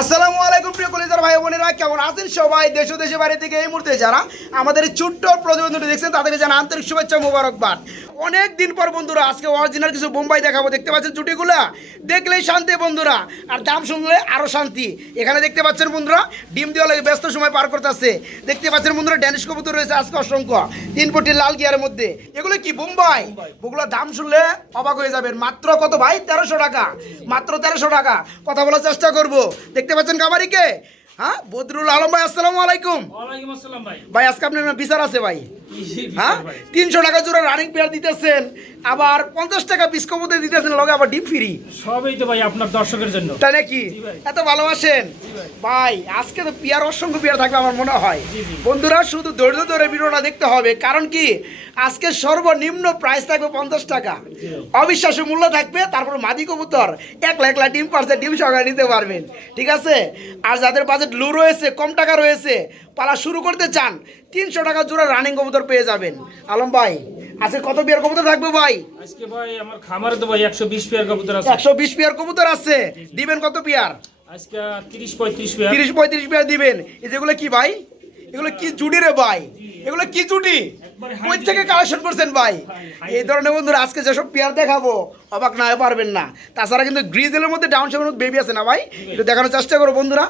আসসালামু আলাইকুম প্রিয় কলেজার ভাই বোনেরা, কেমন আছেন সবাই? দেশ দেশে বাইরে থেকে এই মুহূর্তে যারা আমাদের ছোট্ট প্রতিবেদনটি দেখছেন, তাদেরকে জানা আন্তরিক শুভেচ্ছা মুবারকবাদ। অনেক দিন পর বন্ধুরা আজকে অরিজিনাল কিছু বোম্বাই দেখাবো। দেখতে পাচ্ছেন চুটিগুলা? দেখলেই শান্তি বন্ধুরা। আর দাম শুনলে আরও শান্তি। এখানে দেখতে পাচ্ছেন বন্ধুরা ডিম দেওয়া লাগে ব্যস্ত সময় পার করতেছে দেখতে পাচ্ছেন বন্ধুরা ড্যানিশ কবুতর রয়েছে আজকে অসংখ্য। তিন পটি লাল গিয়ারের মধ্যে। এগুলো কি বোম্বাই? ওগুলো দাম শুনলে অবাক হয়ে যাবেন। মাত্র কত ভাই? তেরোশো টাকা। মাত্র তেরোশো টাকা। কথা বলার চেষ্টা করব। দেখতে পাচ্ছেন কামারিকে হ্যাঁ বদরুল আলম ভাই আসসালামু আলাইকুম। ভাই। ভাই আজকে আপনার বিচার আছে ভাই। হ্যাঁ? তিনশো টাকা জোড়া রানিং পেয়ার দিতেছেন আবার পঞ্চাশ টাকা দিতেছেন লগে আবার ডিম ফ্রি সবই তো ভাই আপনার দর্শকের জন্য। তাই নাকি? এত ভালোবাসেন? ভাই। আজকে তো পিয়ার অসংখ্য পিয়ার থাকবে আমার মনে হয়। বন্ধুরা শুধু ধৈর্য ধরে ভিডিওটা দেখতে হবে কারণ কি? আজকে সর্বনিম্ন প্রাইস থাকবে পঞ্চাশ টাকা। অবিশ্বাস্য মূল্য থাকবে তারপর মাদি কবুতর একলা একলা ডিম পারছে ডিম সহকারে নিতে পারবেন। ঠিক আছে? আর যাদের বাজেট লো রয়েছে কম টাকা রয়েছে পালা শুরু করতে চান তিনশো টাকা জোড়া রানিং কবুতর পেয়ে যাবেন। আলম ভাই আজকে কত পেয়ার কবুতর থাকবে ভাই? আজকে ভাই আমার খামারে তো ভাই একশো বিশ পেয়ার কবুতর আছে। একশো বিশ পেয়ার কবুতর আছে। দিবেন কত পেয়ার আজকে তিরিশ পঁয়ত্রিশ পেয়ার তিরিশ পঁয়ত্রিশ পেয়ার দিবেন। এই যেগুলো কি ভাই? এগুলো কি জুটি রে ভাই? এগুলো কি জুটি? কই থেকে কালেকশন করছেন ভাই? high এই ধরনের বন্ধুরা আজকে যেসব পেয়ার দেখাবো অবাক না পারবেন না। তাছাড়া কিন্তু গ্রিজেলের মধ্যে ডাউন মধ্যে বেবি আছে না ভাই? একটু দেখানোর চেষ্টা করো বন্ধুরা।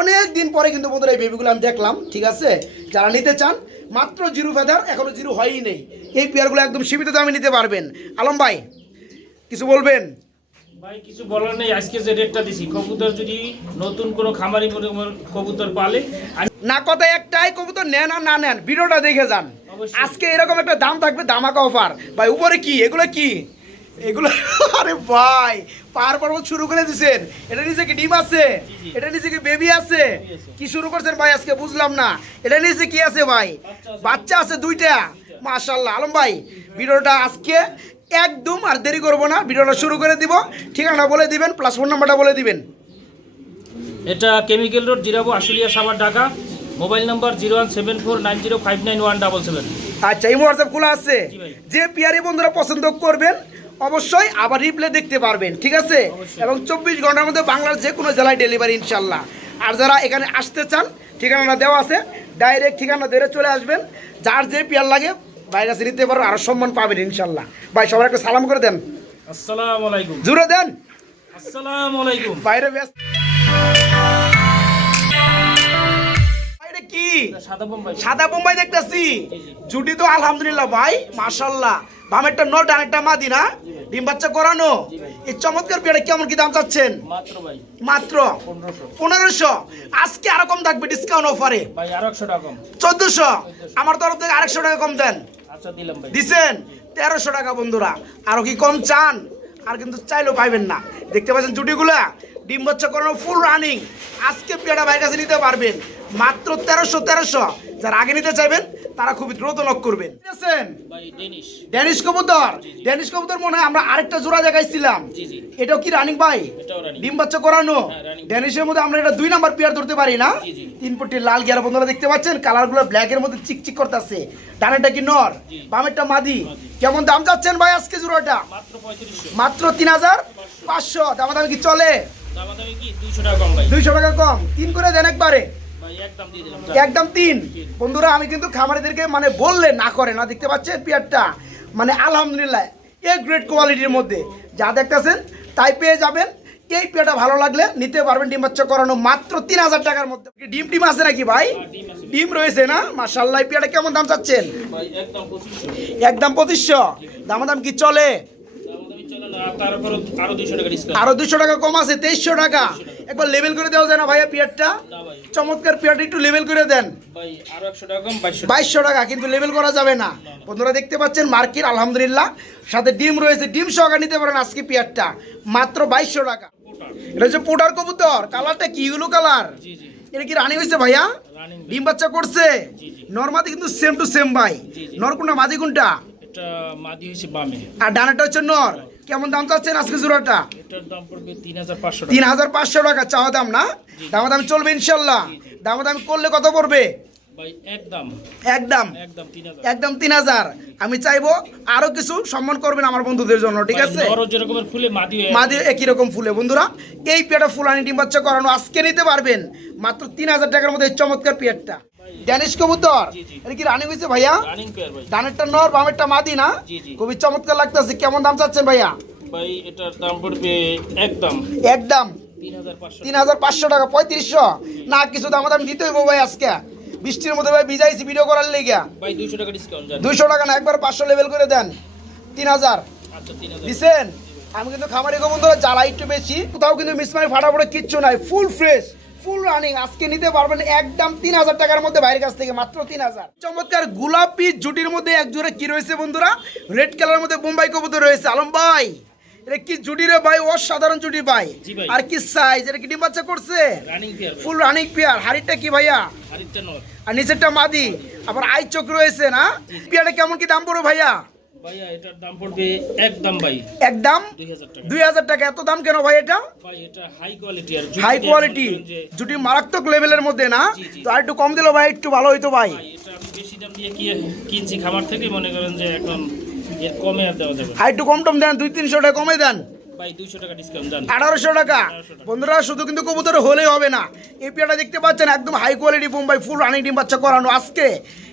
অনেক দিন পরে কিন্তু বন্ধুরা এই বেবিগুলো আমি দেখলাম ঠিক আছে? যারা নিতে চান মাত্র জিরো ফেদার এখনও জিরো হয়ই নেই। এই পেয়ারগুলো একদম সীমিত দামে নিতে পারবেন। আলম ভাই কিছু বলবেন? ভাই কিছু বলার নেই আজকে যে রেটটা দিছি। কবুতর যদি নতুন কোনো খামারি কবুতর পালে না কথা একটাই কবুতর নেন আর না নেন ভিডিওটা দেখে যান। আজকে এরকম একটা দাম থাকবে দামাকা অফার ভাই উপরে কি? এগুলো কি? এগুলো আরে ভাই পার পর্বত শুরু করে দিছেন। এটা নিচে কি ডিম আছে? এটা নিচে কি বেবি আছে? কি শুরু করছেন ভাই আজকে? বুঝলাম না। এটা নিচে কি আছে ভাই? বাচ্চা আছে। বাচ্চা আছে দুইটা। মাশাল্লাহ আলম ভাই। ভিডিওটা আজকে একদম আর দেরি করব না ভিডিওটা শুরু করে দিব। ঠিকানা বলে দিবেন প্লাস ফোন নাম্বারটা বলে দিবেন। এটা chemical road Zirabo Ashulia Savar Dhaka. Mobile number zero one seven four nine zero five nine one double seven আচ্ছা এই হোয়াটসঅ্যাপ খোলা আছে? যে পিয়ারি বন্ধুরা পছন্দ করবেন অবশ্যই আবার রিপ্লে দেখতে পারবেন ঠিক আছে? এবং চব্বিশ ঘণ্টার মধ্যে বাংলার যে কোনো জেলায় ডেলিভারি ইনশাল্লাহ। আর যারা এখানে আসতে চান ঠিকানা দেওয়া আছে ডাইরেক্ট ঠিকানা ধরে চলে আসবেন। যার যে পিয়ার লাগে বাইরে কাছে নিতে পারো আরও সম্মান পাবেন ইনশাল্লাহ। ভাই সবার একটা সালাম করে দেন। আসসালামু আলাইকুম। জুড়ে দেন। আসসালামু আলাইকুম। বাইরে ব্যস্ত। কি? সাদা বোম্বাই। দেখতেছি। জুটি তো আলহামদুলিল্লাহ ভাই মাশাল্লাহ। বামেরটা নট আরেকটা মাদি না? ডিম বাচ্চা করানো? এই চমৎকার পেয়ারে কেমন কি দাম চাচ্ছেন? মাত্র ভাই। মাত্র পনেরোশো। আজকে আরও কম থাকবে ডিসকাউন্ট অফারে চোদ্দশো? আমার তরফ থেকে আরেকশো টাকা কম দেন। আচ্ছা দিছেন? তেরোশো টাকা বন্ধুরা। আরও কি কম চান? আর কিন্তু চাইলেও পাইবেন না। দেখতে পাচ্ছেন জুটিগুলা ডিম বাচ্চা করানো ফুল রানিং আজকে পেয়ারা ভাইয়ের কাছে নিতে পারবেন। মাত্র তেরোশো তেরোশো। যারা আগে নিতে চাইবেন তারা খুবই দ্রুত নক করবেন? ডেনিশ ড্যানিশ কবুতর। ড্যানিশ কবুতর মনে হয় আমরা আরেকটা জোড়া দেখাইছিলাম। এটাও কি রানিং ভাই? ডিম বাচ্চা করানো? ড্যানিশের মধ্যে আমরা এটা দুই নাম্বার পেয়ার ধরতে পারি না। তিন পট্টি লাল গিয়ার বন্ধুরা দেখতে পাচ্ছেন? কালারগুলো ব্ল্যাকের মধ্যে চিকচিক করতেছে। ডানেরটা কি নর? বামেরটা মাদি। কেমন দাম যাচ্ছেন ভাই আজকে জোড়াটা? মাত্র তিন হাজার পাঁচশো। দামা দামি কি চলে? দামাদামি দুইশো টাকা কম ভাই। দুইশো টাকা কম। তিন করে দেন একবারে। একদম তিন? বন্ধুরা আমি কিন্তু খামারিদেরকে মানে বললে না করে না দেখতে পাচ্ছেন পেয়ারটা মানে আলহামদুলিল্লাহ এ গ্রেট কোয়ালিটির মধ্যে। যা দেখতেছেন তাই পেয়ে যাবেন। এই পেয়ারটা ভালো লাগলে নিতে পারবেন ডিম বাচ্চা করানো মাত্র তিন হাজার টাকার মধ্যে। ডিম টিম আছে নাকি ভাই? ডিম রয়েছে না? মার্শাল্লাহ এই পেয়ারটা কেমন দাম চাচ্ছেন? একদম পঁচিশশো। একদম পঁচিশশো। দাম দাম কি চলে দামাদামি চলে না তার উপর আরও দুশো টাকা কম আছে তেইশশো টাকা। একবার লেভেল করে দেওয়া যায় না ভাইয়া পেয়ারটা? চমৎকার পেয়ারটা একটু লেভেল করে দেন। বাইশশো টাকা। কিন্তু লেভেল করা যাবে না। বন্ধুরা দেখতে পাচ্ছেন মার্কেট আলহামদুলিল্লাহ। সাথে ডিম রয়েছে ডিম সহকারে নিতে পারেন আজকে পেয়ারটা। মাত্র বাইশশো টাকা। এটা হচ্ছে পোটার কবুতর। কালারটা কি? Yellow colour? এটা কি রানিং হয়েছে ভাইয়া? ডিম বাচ্চা করছে। নর্মাদি কিন্তু সেম টু সেম ভাই। নর কোনটা? মাদি কোনটা? আর ডানাটা হচ্ছে নর। কেমন দাম চাচ্ছেন আজকে জোড়াটা? তিন হাজার পাঁচশো টাকা। চাওয়া দাম না? দামা দাম চলবে ইনশাল্লাহ। দামা দাম করলে কত পড়বে? একদম। একদম। একদম তিন হাজার। একদম তিন হাজার। আমি চাইব আরও কিছু সম্মান করবেন আমার বন্ধুদের জন্য ঠিক আছে? মাদি একই রকম ফুলে। বন্ধুরা এই পেয়ারটা ফুলানি ডিম বাচ্চা করানো আজকে নিতে পারবেন। মাত্র তিন হাজার টাকার মধ্যে চমৎকার পেয়ারটা। ড্যানিশ কবুতর। জি, জি। এটা কি রানিং হয়েছে ভাইয়া? রানিং ডানেরটা নর বামেরটা মাদি না। খুবই চমৎকার লাগতেছে। কেমন দাম চাচ্ছেন ভাইয়া? ভাই এটার দাম পড়বে একদম। একদম। তিন হাজার পাঁচশো টাকা পঁয়ত্রিশশো। না কিছু দাম দাম দিতে হইব ভাই আজকে। বৃষ্টির মধ্যে ভাই ভিজাইছি ভিডিও করার লেগে ভাই দুইশো টাকা ডিসকাউন্ট জান। দুইশো টাকা না একবার পাঁচশো লেভেল করে দেন। তিন হাজার। আচ্ছা তিন হাজার। দিছেন? আমি কিন্তু খামারি বন্ধু জ্বালা একটু বেশি। কোথাও কিন্তু মিসমারি ফাটাফাটা কিচ্ছু নাই ফুল ফ্রেশ ফুল রানিং আজকে নিতে পারবেন একদম তিন হাজার টাকার মধ্যে বাইরের কাছ থেকে মাত্র তিন হাজার। চমৎকার গোলাপি জুটির মধ্যে এক জোড়া কি রয়েছে বন্ধুরা? রেড কালার মধ্যে বোম্বাই কবুতর রয়েছে। আলম ভাই এটা কি জুটি রে ভাই? অসাধারণ জুটি ভাই। আর কি সাইজ এটা কি ডিম বাচ্চা করছে? ফুল রানিং পেয়ার হাড়িটা কি ভাইয়া? আর নিচেরটা মাদি। আবার আই চোখ রয়েছে না? পেয়ারটা কেমন কি দাম পড়বে ভাইয়া? ভাইয়া এটার দাম পড়বে একদম ভাই। টাকা। এত দাম কেন ভাই এটা? ভাই এটা হাই কোয়ালিটি আর হাই কোয়ালিটি করেন যে জুটি মারাত্মক লেভেলের মধ্যে না। তো আর একটু কম দিলে ভাই একটু ভালো হইতো ভাই। ভাই এটা আমি বেশি দাম দিয়ে কি কিনছি খামার থেকে মনে করেন যে এখন এর কমে আর দেওয়া যাবে আর একটু কম টম দেন দুই তিনশো টাকা কমে দেন। আঠারোশো টাকা। বন্ধুরা শুধু কিন্তু কবুতর হলেই হবে না। এই পেয়াটা দেখতে পাচ্ছেন একদম high quality Mumbai full running ডিম বাচ্চা করানো। আজকে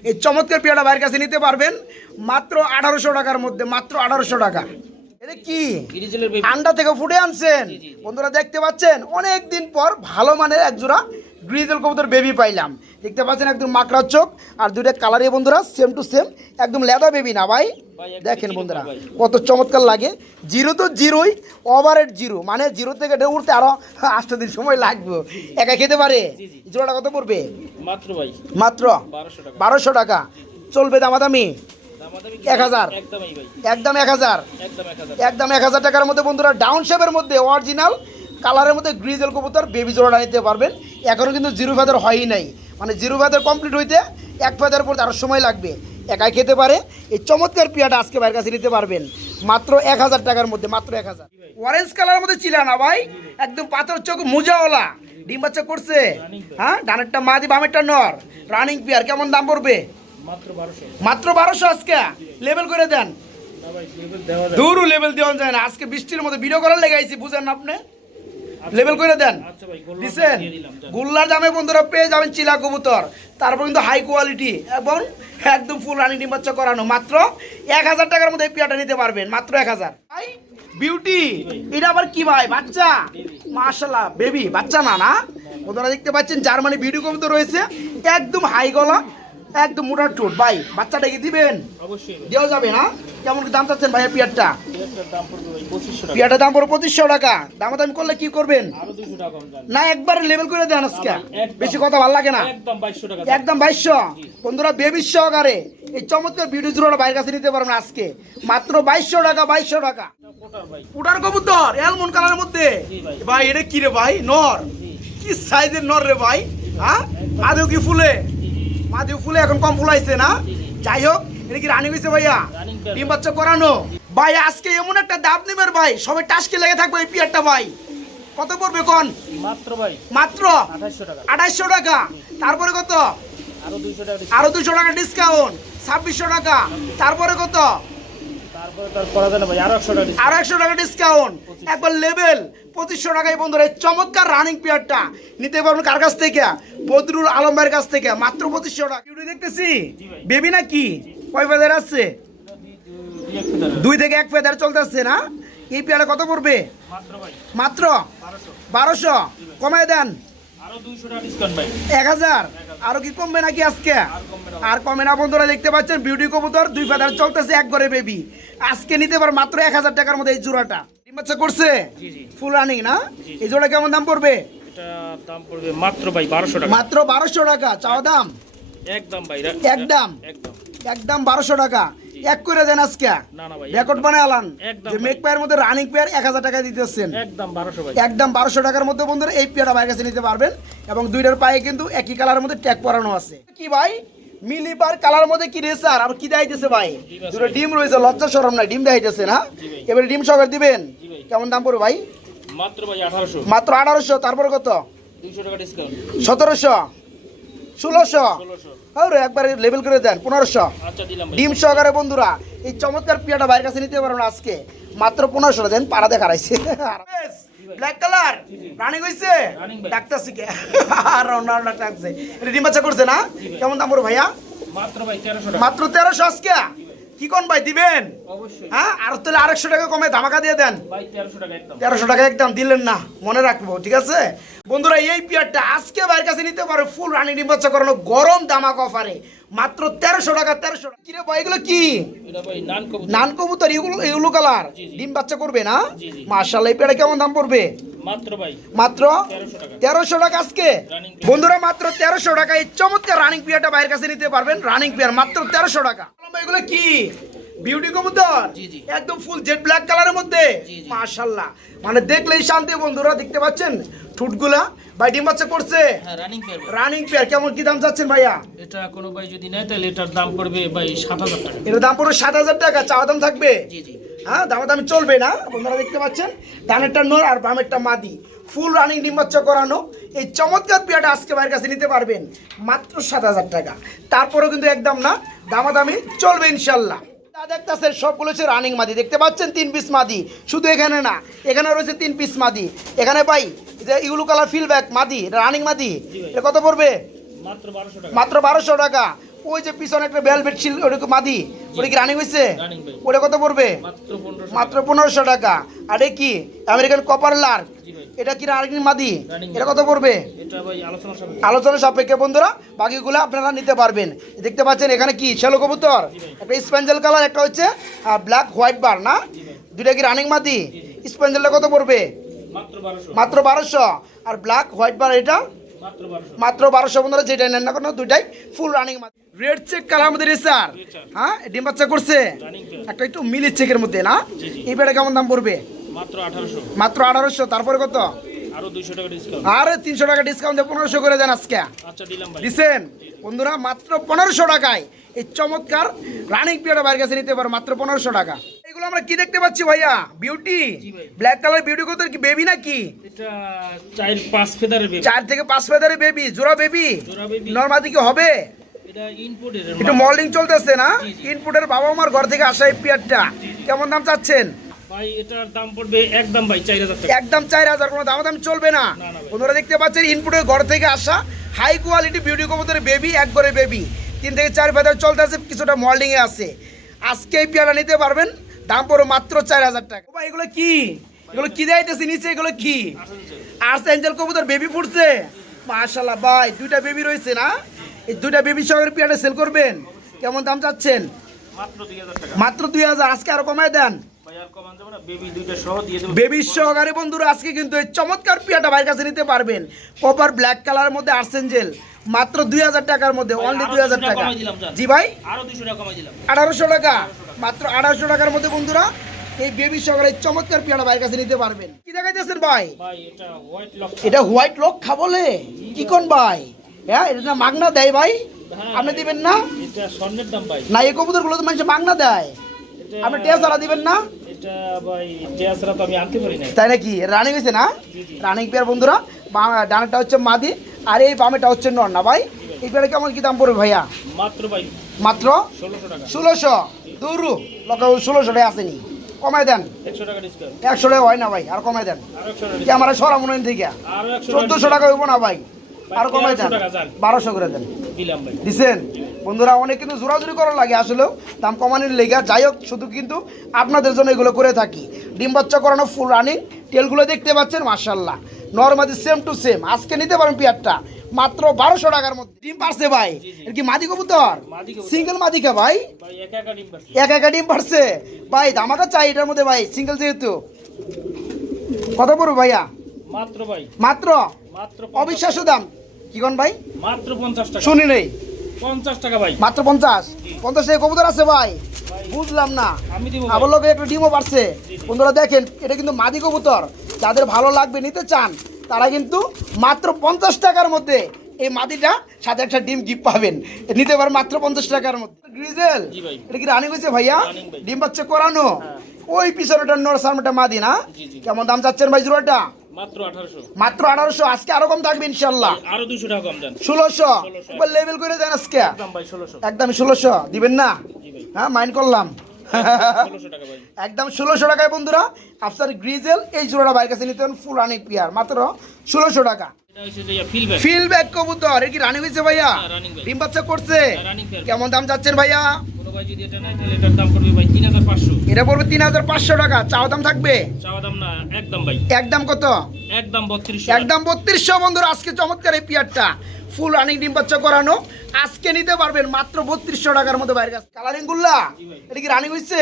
এই চমৎকার পেয়াটা বাইরের কাছে নিতে পারবেন। মাত্র আঠারোশো টাকার মধ্যে মাত্র আঠারোশো টাকা। এটা কি? আন্ডা থেকে ফুটে আনছেন। বন্ধুরা দেখতে পাচ্ছেন অনেক দিন পর ভালো মানের এক জোড়া গ্রিজেল কবুতর বেবি পাইলাম। দেখতে পাচ্ছেন একদম মাকড়ার চোখ আর দুইটা কালারে বন্ধুরা সেম টু সেম একদম লেদা বেবি না ভাই? দেখেন বন্ধুরা কত চমৎকার লাগে। জিরো তো জিরোই ওভারেড জিরো মানে জিরো থেকে এটা উঠতে আরও আটটা দিন সময় লাগবে। একা খেতে পারে। জোড়াটা কত পড়বে? মাত্র ভাই। মাত্র? বারোশো টাকা। চলবে দামাদামি? এক হাজার। একদম এক হাজার। একদম এক হাজার। টাকার মধ্যে বন্ধুরা ডাউন শেপের মধ্যে অরিজিনাল কালারের মধ্যে গ্রিজেল কবুতর বেবি জোড়াটা নিতে পারবেন। এখনও কিন্তু জিরো ফেদার হয়ই নাই। মানে জিরো ফেদার কমপ্লিট হইতে এক ফেদার পড়তে আরও সময় লাগবে। একাই খেতে পারে। এই চমৎকার পিয়াটা আজকে বাইরের কাছে নিতে পারবেন। মাত্র এক হাজার টাকার মধ্যে মাত্র এক হাজার। অরেঞ্জ কালারের মধ্যে ছিল না ভাই। একদম পাথর চোখ মোজাওয়ালা। ডিম বাচ্চা করছে। হ্যাঁ? ডানেরটা মাদি বামেরটা নর। রানিং পিয়ার কেমন দাম পড়বে? মাত্র বারোশো। আজকে। লেবেল করে দেন। না ভাই লেবেল দেওয়া লেভেল দেওয়া যায় না। আজকে বৃষ্টির মধ্যে ভিডিও করার লেগে আইছি বুঝেন না আপনি? লেভেল করে দেন। আচ্ছা দিয়ে দিলাম জান। গুল্লার দামে বন্ধুরা পেয়ে যাবেন চিলা কবুতর। তারপর কিন্তু হাই কোয়ালিটি এবং একদম ফুল রানি ডিম বাচ্চা করানো। মাত্র এক হাজার টাকার মধ্যে এই পিয়াটা নিতে পারবেন মাত্র এক হাজার। ভাই বিউটি এটা আবার কি ভাই? বাচ্চা? মাশাল্লাহ বেবি বাচ্চা না না? বন্ধুরা দেখতে পাচ্ছেন জার্মানি ভিডিও কবুতর রয়েছে একদম হাই গলা। একদম মোটা টুট ভাই। বাচ্চাটা কি দিবেন? অবশ্যই দেওয়া যাবে না? কেমন দাম চাচ্ছেন ভাইয়া পিয়ারটা? এটার দাম পড়বে পঁচিশশো টাকা। দাম দামাদামি করলে কি করবেন? আরও দুশো টাকা কম না একবার লেভেল করে দেন আজকে। বেশি কথা ভালো লাগে না। একদম বাইশশো টাকা একদম বাইশশো। বন্ধুরা বেবির সহকারে এই চমৎকার ভিডিও জুড়ে বাইরের কাছে নিতে পারবেন আজকে। মাত্র বাইশশো টাকা বাইশশো টাকা। উটার কবুতর এলমন কালারের মধ্যে। জি ভাই। ভাই এটা কি রে ভাই? নর। কি সাইজের নর রে ভাই হ্যাঁ? মাদেও কি ফুলে? জি ফুলে এখন কম ফুলাইছে না। যাই হোক এটা কি রানি হয়েছে ভাইয়া? ডিম বাচ্চা করানো? ভাই আজকে এমন একটা দাব নিবেন ভাই সবাই টাসকে লেগে থাকবে এই পিয়ারটা ভাই। কত পড়বে কোন মাত্র ভাই। মাত্র? আঠাশশো টাকা। তারপরে কত? আরও দুইশো টাকা আরও দুশো টাকা ডিসকাউন্ট ছাব্বিশশো টাকা। তারপরে কত? আরও একশো টাকা ডিসকাউন্ট একবার পঁচিশশো টাকায় বন্ধুরা চমৎকার রানিং পেয়ারটা নিতে পারবেন কার কাছ থেকে? কাছ থেকে, মাত্র পঁচিশশো টাকা। দেখতেছি। বেবি দুই থেকে এক না? এই কত পড়বে? মাত্র? বারোশো। কমায় দেন। এক হাজার? আরও কি কমবে নাকি আজকে? আর কমে না বন্ধুরা দেখতে পাচ্ছেন বিউটি কবুতর দুই ফেদার চলতেছে এক ঘরে বেবি আজকে নিতে পার মাত্র এক হাজার টাকার মধ্যে এই জোড়াটা। বাচ্চা করছে? ফুল রানিং না? এই জোড়া কেমন দাম পড়বে? দাম পড়বে মাত্র ভাই বারোশো টাকা। মাত্র বারোশো টাকা চাওয়া দাম? একদম ভাই একদম। একদম। একদম বারোশো টাকা। এক করে দেন আজকে। না না রেকর্ড বানায় আলান। যে মেক পায়ের মধ্যে রানিং পেয়ার এক হাজার টাকা দিতেছেন। একদম বারোশো একদম বারোশো টাকার মধ্যে বন্ধুরা এই পেয়ারটা বাইরের কাছে নিতে পারবেন এবং দুইটার পায়ে কিন্তু একই কালারের মধ্যে ট্যাগ পরানো আছে। কি ভাই? মিলিবার কালার মধ্যে কি রেসার আর কি দেখাইতেছে ভাই? দুটো ডিম রয়েছে লজ্জা সরম নাই ডিম দেখাইতেছে না? এবারে ডিম সহকারে দিবেন? কেমন দাম পড়বে ভাই? মাত্র ভাই আঠারোশো। মাত্র আঠারোশো তারপরে কত? দুইশো টাকা ডিসকাউন্ট সতেরোশো। ষোলোশো। আরে একবারে লেভেল করে দেন পনেরোশো। আচ্ছা ডিম সহকারে বন্ধুরা এই চমৎকার পিয়াটা বাইরের কাছে নিতে পারবেন আজকে। মাত্র পনেরোশো দেন পাড়া দেখা রাইছে। ব্ল্যাক কালার রানিং ভাই। ডাক্তার শিখে আর এটা ডিম বাচ্চা করছে না? কেমন দাম পড়ো ভাইয়া? মাত্র তেরোশো আজকে? কি কোন ভাই দিবেন? হ্যাঁ আর তাহলে আরেকশো টাকা কমে ধামাকা দিয়ে দেন। তেরোশো টাকা একদম দিলেন না মনে রাখব ঠিক আছে? বন্ধুরা এই পিয়ারটা আজকে বাইরের কাছে নিতে পারো। ফুল রানিং ডিম বাচ্চা করানো গরম দামাক অফারে। মাত্র তেরোশো টাকা তেরোশো টাকা। কিরে ভাই এগুলো কি? এটা ভাই নান কবুতর। এগুলো এগুলো কালার। ডিম বাচ্চা করবে না। মার্শাল্লাহ এই পেয়ারা কেমন দাম পড়বে? মাত্র ভাই মাত্র তেরোশো টাকা। আজকে? বন্ধুরা মাত্র তেরোশো টাকা। এই চমৎকার রানিং পেয়ারটা বাইরের কাছে নিতে পারবেন। রানিং পেয়ার মাত্র তেরোশো টাকা। এগুলো কি? বিউটি কবুতর? জি, জি। একদম ফুল জেড ব্ল্যাক কালারের মধ্যে। মাশাল্লাহ মানে দেখলেই শান্তি বন্ধুরা দেখতে পাচ্ছেন? ঠুটগুলা ভাই ডিম বাচ্চা করছে? হ্যাঁ রানিং পেয়ার রানিং পেয়ার কেমন কি দাম চাচ্ছেন ভাইয়া? এটা কোনো ভাই যদি নেয় তাহলে এটার দাম পড়বে ভাই সাত হাজার টাকা। এটার দাম পড়বে সাত হাজার টাকা চাওয়া দাম থাকবে? জি জি। হ্যাঁ দামা দামি চলবে না বন্ধুরা দেখতে পাচ্ছেন? ডানেরটা নোর আর বামেরটা মাদি। ফুল রানিং ডিম্বাচ্চা করানো। এই চমৎকার পেয়াটা আজকে বাইরের কাছে নিতে পারবেন মাত্র সাত হাজার টাকা। তারপরেও কিন্তু একদম না দামাদামি চলবে ইনশাল্লাহ দেখতেছেন সবগুলো হচ্ছে রানিং মাদি। দেখতে পাচ্ছেন তিন পিস মাদি? শুধু এখানে না এখানে রয়েছে তিন পিস মাদি। এখানে পাই যে ইউলু কালার ফিল ব্যাক মাদি রানিং মাদি এটা কত পড়বে? মাত্র বারোশো টাকা। ওই যে পিছনে একটা বেলভেট ছিল ওটা মাদি? ওটা কি রানিং হয়েছে ওটা কত পড়বে? মাত্র পনেরোশো টাকা। আর কি? আমেরিকান কপার লার্ক এটা কি রানিং মাদি? এটা কত পড়বে? আলোচনা সাপেক্ষে। বন্ধুরা বাকিগুলো আপনারা নিতে পারবেন। দেখতে পাচ্ছেন এখানে কি? শ্যালো কবুতর? একটা স্পেঞ্জেল কালার একটা হচ্ছে ব্ল্যাক হোয়াইট বার না? দুইটা কি রানিং মাদি? স্পেঞ্জেলটা কত পড়বে? মাত্র বারোশো। আর ব্ল্যাক হোয়াইট বার এটা? মাত্র বারোশো। বন্ধুরা যেটাই নেন না কোনো দুইটাই ফুল রানিং মাদি। রেড চেক কালার আমাদের স্যার হ্যাঁ ডিম বাচ্চা করছে? একটা একটু মিলির চেকের মধ্যে না। এই বেড়ে কেমন দাম পড়বে? মাত্র আঠারোশো। তারপরে কত? আরও তিনশো টাকা ডিসকাউন্ট দিয়ে পনেরোশো করে দেন আজকে। আচ্ছা দিলাম বন্ধুরা মাত্র পনেরোশো টাকায় এই চমৎকার রানিং পিরিয়ড বাইরের কাছে নিতে পারো মাত্র পনেরোশো টাকা। এগুলো আমরা কি দেখতে পাচ্ছি ভাইয়া? বিউটি ব্ল্যাক কালার বিউটি কত কি বেবি নাকি? এটা চার থেকে পাঁচ ফেদারে বেবি জোড়া বেবি জোড়া বেবি নর্মাদি কি হবে? একটু মল্ডিং চলতেছে না। ইনপুটের বাবা মার ঘর থেকে আসা এই পিয়ারটা। কেমন দাম চাচ্ছেন? ভাই এটার দাম পড়বে একদম ভাই চার হাজার একদম চার হাজার কোনো দাম দাম চলবে না। দেখতে পাচ্ছেন ইনপুটের ঘর থেকে আসা হাই কোয়ালিটি বিউটি কবুতরের বেবি এক করে বেবি তিন থেকে চার চলতে আছে কিছুটা মল্ডিংয়ে আছে। আজকে এই পেয়ারা নিতে পারবেন দাম পড়ো মাত্র চার হাজার টাকা। ভাই এগুলো কি? এগুলো কি দেখাইতেছি নিচে এগুলো কি? আর্স এঞ্জেল কবুতর বেবি ফুটছে। মাশাল্লাহ ভাই দুইটা বেবি রয়েছে না? এই দুইটা বেবি পেয়ারা সেল করবেন। কেমন দাম চাচ্ছেন? মাত্র দুই হাজার মাত্র দুই হাজার আজকে আরও কমায় দেন। বেবি সহকারে বন্ধুরা আজকে কিন্তু এই চমৎকার পিয়াটা ভাইয়ের কাছে নিতে পারবেন। কপার ব্ল্যাক কালারের মধ্যে আর্সেঞ্জেল মাত্র দুই হাজার টাকার মধ্যে অনলি দুই হাজার টাকা। জি ভাই? আঠারোশো টাকা মাত্র আঠারোশো টাকার মধ্যে বন্ধুরা এই বেবি সহকারে চমৎকার পিয়াটা ভাইয়ের কাছে নিতে পারবেন। কি দেখাইতেছেন ভাই? ভাই এটা হোয়াইট লক লোক খাবলে কি কোন ভাই? হ্যাঁ এটা না মাগনা দেয় ভাই? হ্যাঁ, আপনি দিবেন না? না এই কবুতরগুলো তো মানুষ মাগনা দেয়। আপনি টেস্ট আলা দিবেন না? এটা ভাই টেয়াসরা তো আমি আনতে পারি না তাই নাকি? রানিং হয়েছে না। রানিং পেয়ার বন্ধুরা ডানাটা হচ্ছে মাদি আর এই বামেটা হচ্ছে নর না ভাই? এই পেয়ারে কেমন কি দাম পড়বে ভাইয়া? মাত্র ভাই মাত্র? ষোলোশো দৌড়ু লোক ষোলোশো টাকা আসেনি। কমাই দেন। একশো টাকা হয় না ভাই আর কমাই দেন। টাকা ক্যামেরা সরা মনে থেকে চোদ্দশো টাকা হইব না ভাই। আর কমাই দেন। 1300 টাকা যান। বারোশো করে দেন। দিছেন? বন্ধুরা অনেক কিন্তু জোরাজুরি করার লাগে আসলেও দাম কমানোর লেগে। যাই হোক শুধু কিন্তু আপনাদের জন্য এগুলো করে থাকি। ডিম বাচ্চা করানো ফুল রানিং তেলগুলো দেখতে পাচ্ছেন মার্শাল্লাহ নর্মাদি সেম টু সেম আজকে নিতে পারেন পেয়ারটা মাত্র বারোশো টাকার মধ্যে। ডিম পারছে ভাই। এর কি মাদি কবুতর? সিঙ্গেল মাদিকা ভাই? একা একা ডিম পারছে। ভাই ধামাকা চাই এটার মধ্যে ভাই সিঙ্গেল যেহেতু। কত পড়বে ভাইয়া? মাত্র ভাই। মাত্র? মাত্র অবিশ্বাস্য দাম। কি কোন ভাই? মাত্র পঞ্চাশ টাকা। শুনি নেই। পঞ্চাশ টাকা ভাই। মাত্র পঞ্চাশ? কবুতর আছে ভাই। বুঝলাম না। লোকে একটা ডিমও। বন্ধুরা দেখেন এটা কিন্তু মাদি কবুতর। যাদের ভালো লাগবে নিতে চান তারা কিন্তু মাত্র পঞ্চাশ টাকার মধ্যে এই মাদিটা সাথে একটা ডিম গিফট পাবেন। নিতে পারেন মাত্র পঞ্চাশ টাকার মধ্যে। গ্রিজেল এটা কি রানিং হয়েছে ভাইয়া? ডিম বাচ্চা করানো। হ্যাঁ। ওই পিছনেটা নর সামনেটা মাদি না। কেমন দাম চাচ্ছেন ভাই জোড়াটা? মাত্র আঠারোশো। আজকে আরও কম থাকবে ইনশাল্লাহ আরও দুশো টাকা কম দেন। ষোলোশো? 1600 একবার লেভেল করে দেন আজকে। একদম ষোলোশো। দিবেন না? হ্যাঁ মাইন্ড করলাম। একদম ষোলোশো টাকায় বন্ধুরা আফটার গ্রিজেল এই জোড়াটা বাইরের কাছে নিতে ফুল রানিং পিয়ার মাত্র ষোলোশো টাকা। ফিল ব্যাক কবুতর এ কি রানিং হয়েছে ভাইয়া? হ্যাঁ। ডিম বাচ্চা করছে। কেমন দাম যাচ্ছেন ভাইয়া? ভাই যদি এটা নেয় তাহলে এটার দাম পড়বে ভাই এটা টাকা। দাম থাকবে? চাওয়া দাম না একদম ভাই। একদম কত? একদম বন্ধুরা আজকে চমৎকার এই পিয়ারটা। ফুল রানিং ডিম বাচ্চা করানো। আজকে নিতে পারবেন মাত্র বত্রিশশো টাকার মতো বাইরের কাছে কালারিং গুল্লা? এটা কি রানিং হয়েছে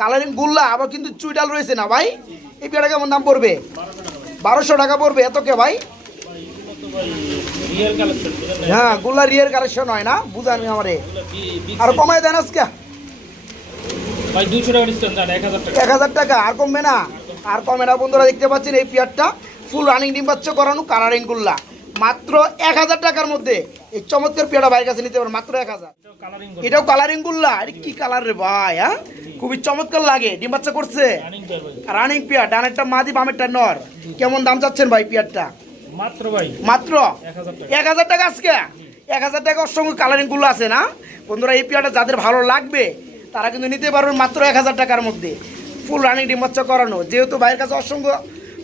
কালারিং গুল্লা আবার কিন্তু চুইডাল রয়েছে না ভাই? এই পেয়ারটা কেমন দাম পড়বে? বারোশো টাকা। পড়বে। এত কে ভাই হ্যাঁ গুল্লা রিয়ের কালেকশন হয় না বুঝানি আমারে। আর। কমায় দেন আজকে। এক হাজার টাকা। আর কমবে না। আর কমে না বন্ধুরা দেখতে পাচ্ছেন এই পেয়ারটা। ফুল রানিং ডিম বাচ্চা করানো কালারিং গুল্লা মাত্র এক হাজার টাকার মধ্যে এই চমৎকার পেয়ারটা বাইরের কাছে নিতে পারেন মাত্র এক হাজার। এটাও কালারিং গুল্লা এটা কি কালার রে ভাই হ্যাঁ? খুবই চমৎকার লাগে ডিম বাচ্চা করছে। পেয়ার রানিং পেয়ার ডানেরটা মাদি বামেরটা নর। কেমন দাম চাচ্ছেন ভাই পেয়ারটা? মাত্র ভাই? মাত্র? এক হাজার টাকা। আজকে? এক হাজার টাকা ওর সঙ্গে কালারিংগুলো আছে না? বন্ধুরা এই পেয়ারটা যাদের ভালো লাগবে তারা কিন্তু নিতে পারবেন মাত্র এক হাজার টাকার মধ্যে। ফুল রানিং ডিম বাচ্চা করানো। যেহেতু ভাইয়ের কাছে অসংখ্য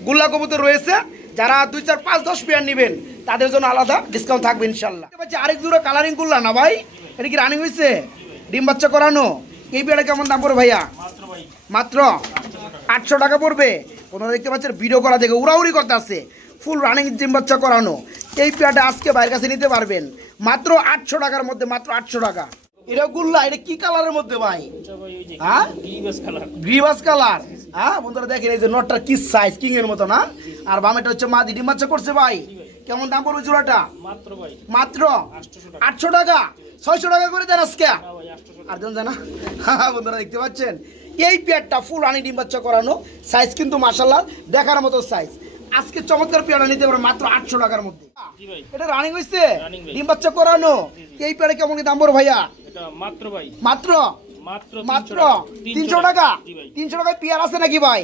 গুল্লা কবুতর রয়েছে যারা দুই চার পাঁচ দশ পেয়ার নেবেন তাদের জন্য আলাদা ডিসকাউন্ট থাকবে ইনশাল্লাহ। আরেক দূরে কালারিং গুল্লা না ভাই? এটা কি রানিং হয়েছে? ডিম বাচ্চা করানো? এই পেয়ারটা কেমন দাম পড়বে ভাইয়া? মাত্র মাত্র? আটশো টাকা পড়বে। ওনারা দেখতে পাচ্ছেন ভিডিও করা দেখে উড়াউড়ি করতে আছে। ফুল রানিং জিম বাচ্চা করানো। এই পেয়ারটা আজকে বাইরের কাছে নিতে পারবেন। মাত্র আটশো টাকার মধ্যে, মাত্র আটশো টাকা। এটা গুল্লা, এটা কি কালারের মধ্যে ভাই? হ্যাঁ? গ্রিবাস কালার হ্যাঁ বন্ধুরা দেখেন, এই যে নটটা কি সাইজ কিং এর মতো না? আর বামেটা হচ্ছে মাদি ডিম বাচ্চা করছে ভাই। কেমন দাম পড়বে জোড়াটা? মাত্র আটশো টাকা। ছয়শো টাকা করে দেন আজকে। আর দেন জানা বন্ধুরা দেখতে পাচ্ছেন? এই পেয়ারটা ফুল রানি ডিম বাচ্চা করানো। সাইজ কিন্তু মাসাল্লাহ দেখার মতো সাইজ আজকে চমৎকার পেয়ারা নিতে পারো মাত্র আটশো টাকার মধ্যে। এটা রানিং হয়েছে ডিম বাচ্চা করানো? এই পেয়ারা কেমন দাম পড়ো ভাইয়া? মাত্র ভাই। মাত্র? মাত্র মাত্র? 300 তিনশো টাকা। তিনশো টাকায় পেয়ার আছে নাকি ভাই?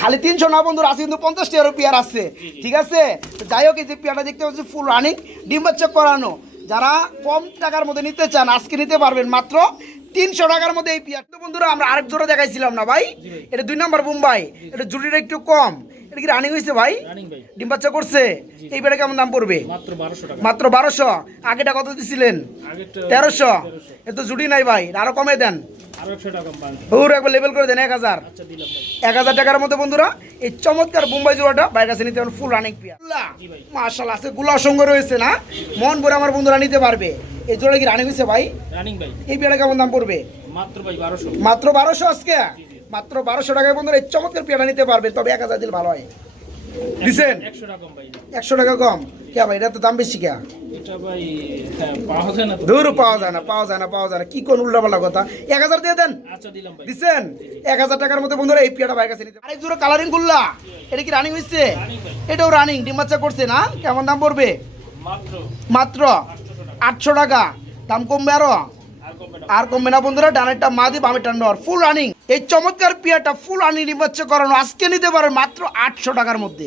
খালি তিনশো না বন্ধুরা আছে কিন্তু পঞ্চাশ টাকারও পেয়ার আছে। ঠিক আছে? যাই হোক এই যে পেয়ারটা দেখতে পাচ্ছি ফুল রানিং ডিম বাচ্চা করানো। যারা কম টাকার মধ্যে নিতে চান আজকে নিতে পারবেন মাত্র তিনশো টাকার মধ্যে এই পেয়ার। তো বন্ধুরা আমরা আরেক জোড়া দেখাইছিলাম না ভাই। এটা দুই নম্বর মুম্বাই এটা জুটিটা একটু কম। এটা কি রানিং হয়েছে ভাই? ডিম বাচ্চা করছে? এই পেয়ারে কেমন দাম পড়বে? মাত্র বারোশো আগেটা কত দিছিলেন? তেরোশো। তেরোশো। এ তো জুটি নাই ভাই। আরও কমে দেন। একবার লেভেল করে দেন এক হাজার। আচ্ছা এক হাজার টাকার মধ্যে বন্ধুরা এই চমৎকার বোম্বাই জোড়াটা বাইরের কাছে নিতে পারেন ফুল রানিং পিয়া মার্শাল আছে গুলা সঙ্গে রয়েছে না? মন ভরে আমার বন্ধুরা নিতে পারবে। এই জোড়া কি রানিং হয়েছে ভাই? রানিং ভাই। এই কেমন দাম পড়বে? মাত্র ভাই বারোশো। মাত্র বারোশো আজকে? মাত্র বারোশো টাকায় বন্ধুরা এই চমৎকার পিয়াটা নিতে পারবে তবে এক হাজার দিলে ভালো হয়। দিছেন? একশো টাকা কম কে ভাই এটা তো দাম বেশি কে? হ্যাঁ পাওয়া যায় না তো। দূর পাওয়া যায় না পাওয়া যায় না পাওয়া যায় না। কি কোন উল্টাপাল্টা কথা? এক হাজার দিয়ে দেন। আচ্ছা দিছেন? এক হাজার টাকার মধ্যে বন্ধুরা এই পিয়াটা বাইরের কাছে নিতে আরেক জোড়া কালারিং গুল্লা এটা কি রানিং হয়েছে এটাও রানিং ডিম বাচ্চা করছে না? কেমন দাম পড়বে? মাত্র। আটশো টাকা। দাম কমবে আরও? আর কমবে না বন্ধুরা, ডানেরটা মাদি বামেরটা নর। ফুল রানিং এই চমৎকার পিয়াটা ফুল রানিং নির্বাচন করানো। আজকে নিতে পারেন মাত্র আটশো টাকার মধ্যে।